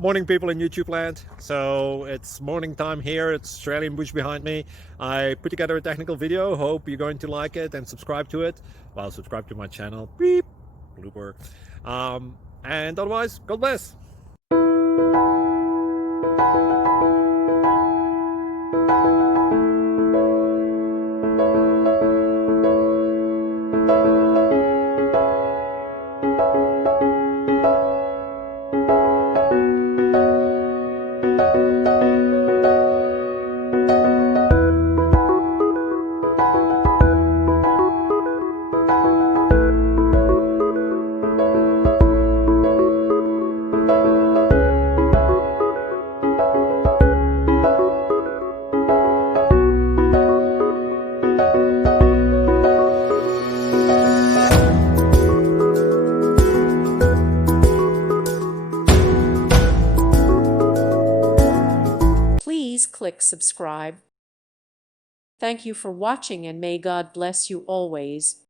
Morning, people in YouTube land. So it's morning time here. It's Australian bush behind me. I put together a technical video. Hope you're going to like it and subscribe to it. Well, subscribe to my channel. Beep, blooper. And otherwise, God bless. Please click subscribe. Thank you for watching and may God bless you always.